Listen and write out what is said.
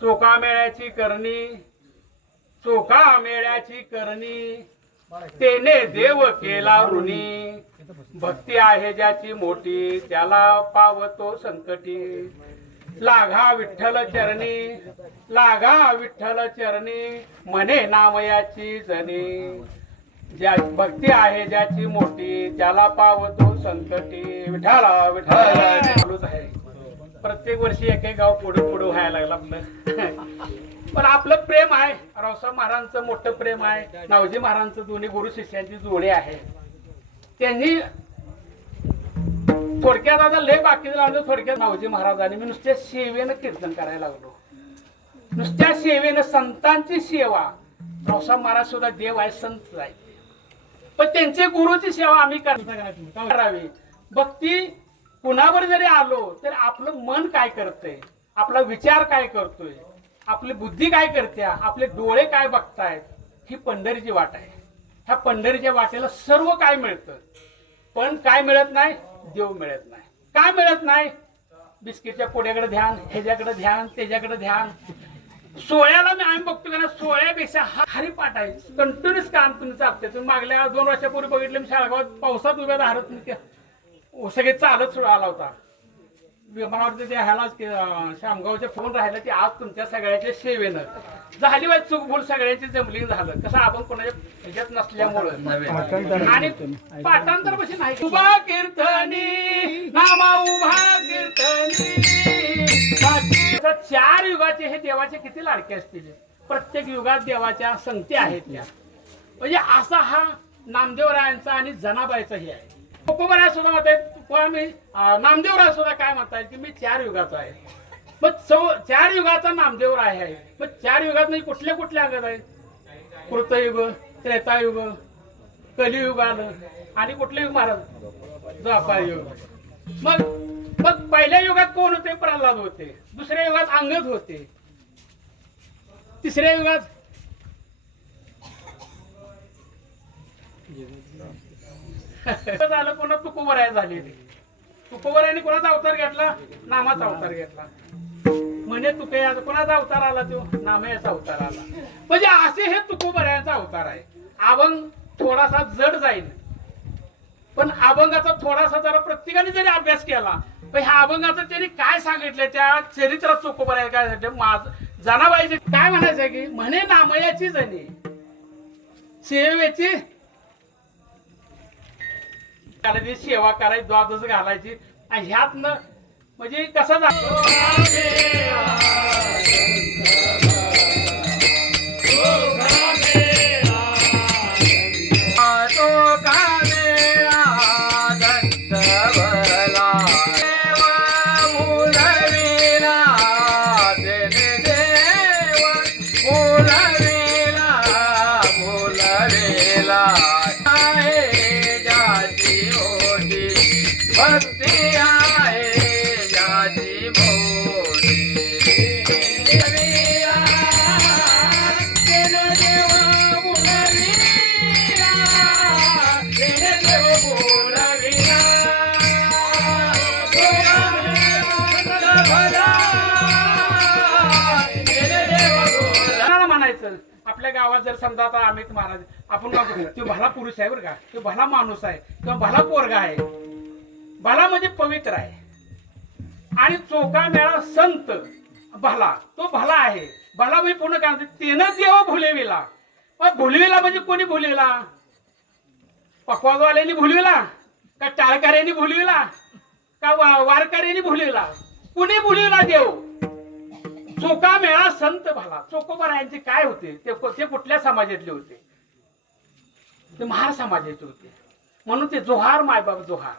चोका मेळ्याची करणी, चोका मेळ्याची करणी, तेने देव केला ऋणी. भक्ती आहे ज्याची मोठी, त्याला पावतो संकटी. लागा विठ्ठल चरणी, लागा विठ्ठल चरणी, म्हणे नामयाची जनी. ज्या भक्ती आहे ज्याची मोठी, त्याला पावतो संकटी. विठ्ठला विठ्ठला चालूच आहे. प्रत्येक वर्षी एक एक गाव पुढे पुढे व्हायला लागलं आपलं. पण आपलं प्रेम आहे, रावसाहेब महाराजांचं मोठं प्रेम आहे. नावजी महाराजांचं दोन्ही गुरु शिष्यांची जोडी आहे. त्यांनी थोडक्यात आता लय बाकी लावलं. थोडक्यात नावजी महाराजांनी मी नुसत्या सेवेनं कीर्तन करायला लागलो. नुसत्या सेवेनं संतांची सेवा. रावसाहेब महाराज सुद्धा देव आहे, संत आहे, पण त्यांचे गुरुची सेवा आम्ही करावी. भक्ती कुणावर जरी आलो तर आपलं मन काय करतंय, आपला विचार काय करतोय, आपली बुद्धी काय करते, आपले डोळे काय बघतायत, ही पंढरीची वाट आहे. ह्या पंढरीच्या वाटेला सर्व काय मिळतं, पण काय मिळत नाही, देव मिळत नाही. काय मिळत नाही, बिस्किटच्या पोड्याकडे ध्यान, ह्याच्याकडे ध्यान, त्याच्याकडे ध्यान. सोहळ्याला मी आम्ही बघतो का ना, सोहळ्यापेक्षा हा हरिपाठ आहे. कंटिन्युअस काम तुम्ही चालते. तुम्ही मागल्या 2 वर्षापूर्वी बघितलं मी शाळगावात पावसात उभ्या धारत सगळे चालत आला होता. मला वाटतं ते ह्यालाच शामगावचे फोन राहिला की आज तुमच्या सगळ्याच्या सेवेनं झाली वाईट चूक भूल सगळ्यांची जमली झालं. कसं आपण कोणाच्या ह्याच्यात नसल्यामुळं आणि पाठांतर कशी नाही. उभा कीर्तनी नामा उभा कीर्तनी. 4 युगाचे हे देवाचे किती लाडके असतील. प्रत्येक युगात देवाच्या संगती आहेत त्या. म्हणजे असा हा नामदेवरायांचा आणि जनाबाईचा हे आहे. तुकोबराय सुद्धा म्हणतात, नामदेवराय सुद्धा काय म्हणतात की मी 4 युगाचा आहे. मग 4 युगाचा नामदेवराय आहे. मग 4 युगात नाही कुठल्या कुठल्या अंगात आहेत. कृतयुग, त्रेतायुग, कलियुग आलं आणि कुठले युग महाराज, द्वापार युग. मग मग पहिल्या युगात कोण होते, प्रल्हाद होते. दुसऱ्या युगात अंगद होते. तिसऱ्या युगात झालं कोणा तुकोबराय झालेली. तुकोबरायने कोणाचा अवतार घेतला, नामाचा अवतार घेतला. म्हणजे तुके कोणाचा अवतार आला, तो नामयाचा अवतार आला. म्हणजे असे हे तुकोबरायांचा अवतार आहे. अभंग थोडासा जड जाईल, पण अभंगाचा थोडासा जरा प्रत्येकाने जरी अभ्यास केला, पण ह्या अभंगाचं त्यांनी काय सांगितलं, त्या चरित्रात तुकोबराय काय जनाबाईचे काय म्हणायचं की म्हणे नामयाची जनी, सेवेची सेवा करायची, द्वादश घालायची. आणि ह्यातनं म्हणजे कसं आपल्या गावात जर समजा आता अमित महाराज आपण तो भला पुरुष आहे बरं का, तो भला माणूस आहे किंवा भला पोरगा आहे. भला म्हणजे पवित्र आहे. आणि चोका मेळा संत भला, तो भला आहे. भला म्हणजे पूर्ण काय म्हणते, तेनं देव भुलविला. मग भुलविला म्हणजे कोणी भुलविला, पकवाजवाल्यांनी भुलविला का, टाळकऱ्यांनी भुलविला का, वारकऱ्यांनी भुलविला, कुणी भुलविला देव. चोका मेळा संत भला. चोकोबरायांचे काय होते, ते कुठल्या समाजातले होते, ते महार समाजाचे होते. म्हणून ते जोहार मायबाप जोहार.